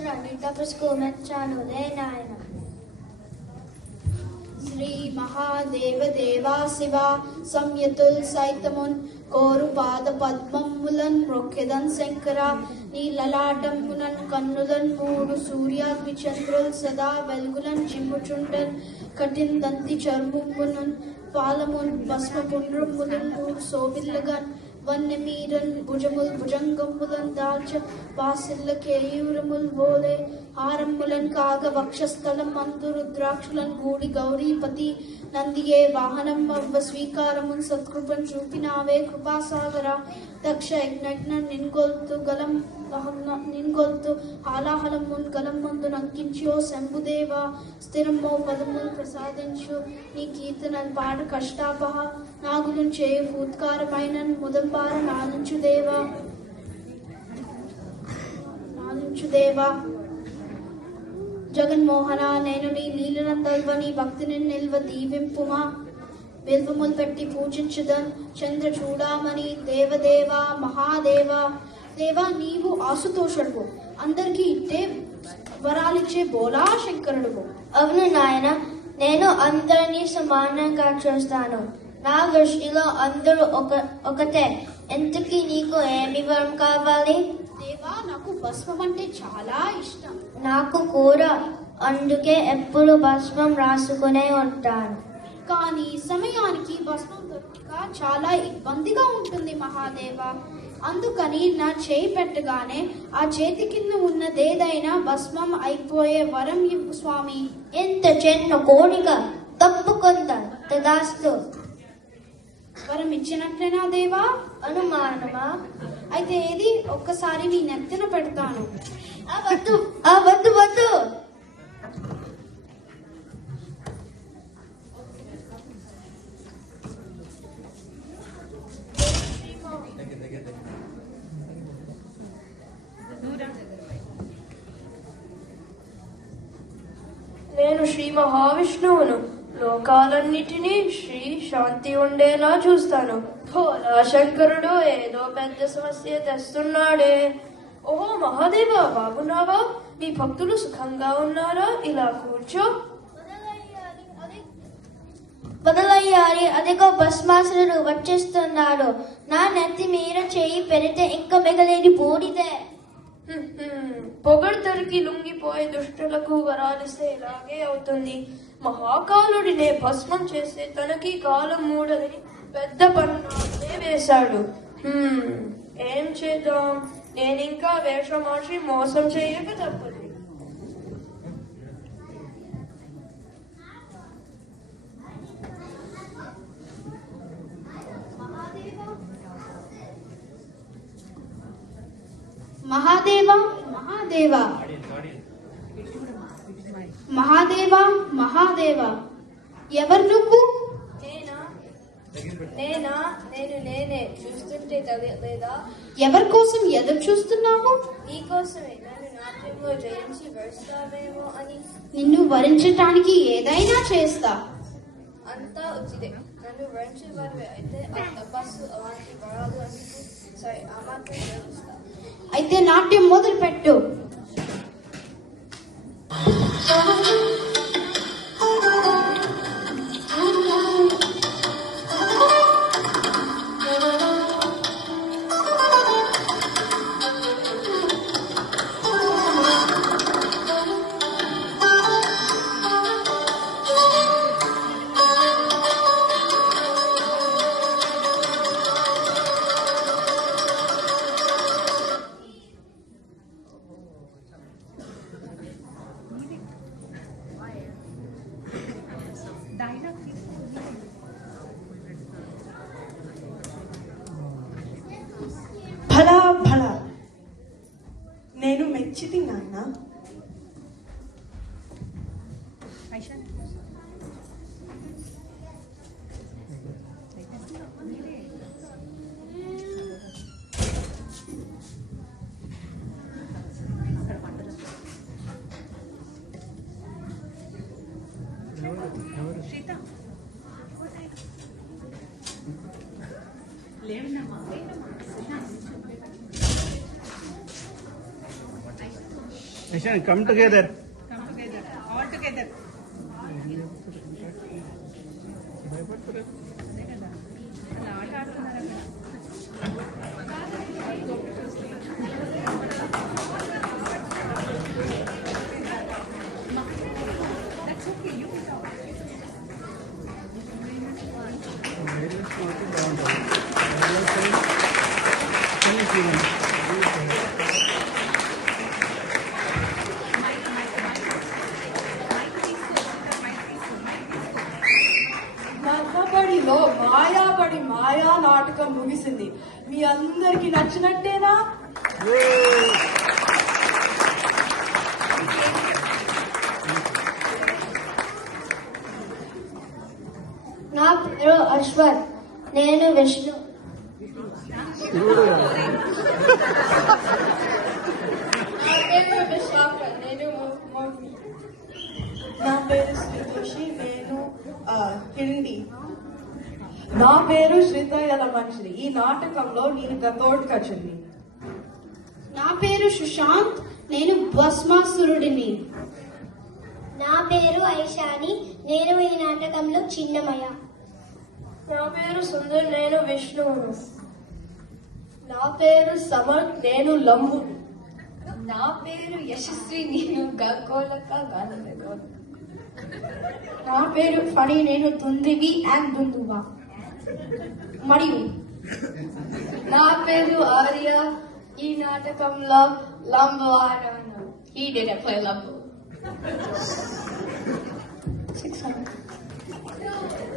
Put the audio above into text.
అవసరాన్ని తపస్సుకు మెచ్చానులే నాయన. శ్రీ మహాదేవ దేవా శివ సంయతుల్ సైతమున్ కోరు పాద పద్మములన్ రొక్కెదన్ శంకర. నీ లలాటమునన్ కన్నులన్ మూడు సూర్యాగ్ని చంద్రుల్ సదా వెలుగులన్ చిమ్ముచుండన్. కఠిందంతి చర్మమునన్ పాలమున్ భస్మ పుండ్రములన్ మూడు శోభిల్లగన్. వన్నెమీరన్ భుజముల్ భుజంగములన్ దాల్చ వాసిల్ల కేయూరముల్ బోలే. హారములన్ కాగ వక్షస్థలం మందు రుద్రాక్షులన్ గూడి గౌరీపతి. నందియే వాహనం అవ్వ స్వీకారమున్ సత్కృపన్ చూపినావే కృపాసాగర. దక్ష యజ్ఞ నిన్గొల్తు హాలాహలమున్ గలం మందు నంకించి ఓ శంభుదేవ. స్థిరమో పదములు ప్రసాదించు నీ కీర్తనల్ పాట కష్టాపహ. నాగులున్ చేయు ఫూత్కారమైన ముదంబార నానుంచు దేవా. జగన్మోహన నేను నీ లీలనందల్వ నీ భక్తిని నిల్వ దీవింపుమా. బిల్వములు పెట్టి పూజించుదన్ చంద్ర చూడామణి దేవదేవా మహాదేవా. దేవా నీవు ఆశుతోషుడువు, అందరికీ ఇట్టే వరాలిచ్చే బోలా శంకరుడువు. అవును నాయన, నేను అందరినీ సమానంగా చూస్తాను. నా దృష్టిలో అందరూ ఒకటే. ఎంతకీ నీకు ఏమి వరం కావాలి? దేవా నాకు భస్మం అంటే చాలా ఇష్టం. నాకు కూడా, అందుకే ఎప్పుడు భస్మం రాసుకునే ఉంటాను. కానీ సమయానికి భస్మం దొరక చాలా ఇబ్బందిగా ఉంటుంది మహాదేవ. అందుకని నా చేయి పెట్టగానే ఆ చేతి కింద ఉన్నదేదైనా భస్మం అయిపోయే వరం ఇవ్వు స్వామి. ఎంత చిన్న కోరిక, తప్పకుండా తదాస్తు. వరం ఇచ్చినట్లేనా దేవా? అనుమానమా? అయితే ఏది ఒక్కసారి నీ నెత్తిన పెడతాను. వద్దు వద్దు. నేను శ్రీ మహావిష్ణువును. లోకాలన్నిటినీ శ్రీ శాంతి ఉండేలా చూస్తాను. భోలా శంకరుడు ఏదో పెద్ద సమస్య తెస్తున్నాడే. ఓహో మహాదేవా, బాగున్నావా? మీ భక్తులు సుఖంగా ఉన్నారా? ఇలా కూర్చో. బదలయ్యాలి, అదిగో భస్మాసురుడు వచ్చేస్తున్నాడు. నా నెత్తి మీద చేయి పెడితే ఇంకా మిగలేని బూడిదే. పొగడ్తరికి లొంగిపోయే దుష్టులకు వరాలిస్తే ఇలాగే అవుతుంది. మహాకాలుడినే భస్మం చేస్తే తనకి కాలం మూడదని పెద్ద పన్నునే వేశాడు. ఏం చేద్దాం? నేనింకా వేషం మార్చి మోసం చేయక తప్పదు. మహాదేవా మహాదేవా మహాదేవా మహాదేవా. ఎవరు నువ్వు? నేనే. చూస్తుంటే తెలియలేదా? ఎవరి కోసం ఎదురు చూస్తున్నావు? నీకోసమే. నన్ను నాట్యంలో జయించి వరుస్తావేమో అని. నిన్ను వరించటానికి ఏదైనా చేస్తా. అంతా ఉచితే. నన్ను వరించేవారు అయితే ఆ తపస్సు అలాంటి వరాలు అందుకు. సరే, ఆ మాత్రం చేస్తా. అయితే నాట్యం మొదలు పెట్టు. భలా భలా, నేను మెచ్చితి నాన్న. Ishan, come together. All together. నర్మబడిలో మాయా నాటకం ముగిసింది. మీ అందరికి నచ్చినట్టేనా? నా పేరు అశ్వత్. నేను విష్ణు. నా పేరు శ్రీతోషి. నేను హిందీ. నా పేరు శ్రీతయ్యల మనిషిని. ఈ నాటకంలో నేను గతోడ్కచుని. నా పేరు సుశాంత్. నేను భస్మాసురుడిని. నా పేరు ఐషాని. నేను ఈ నాటకంలో చిన్నమయ్య. నా పేరు సుందర్. నేను విష్ణువును. నా పేరు సమర్. నేను లంబు. నా పేరు యశస్వి. నేను గోలక గానదేవ. నా పేరు ఫణి. నేను దుందివి అండ్ దుందువా. మరియు నా పేరు ఆర్య. ఈ నాటకంలో లంబు ఆడాను. He didn't play లంబు. 600.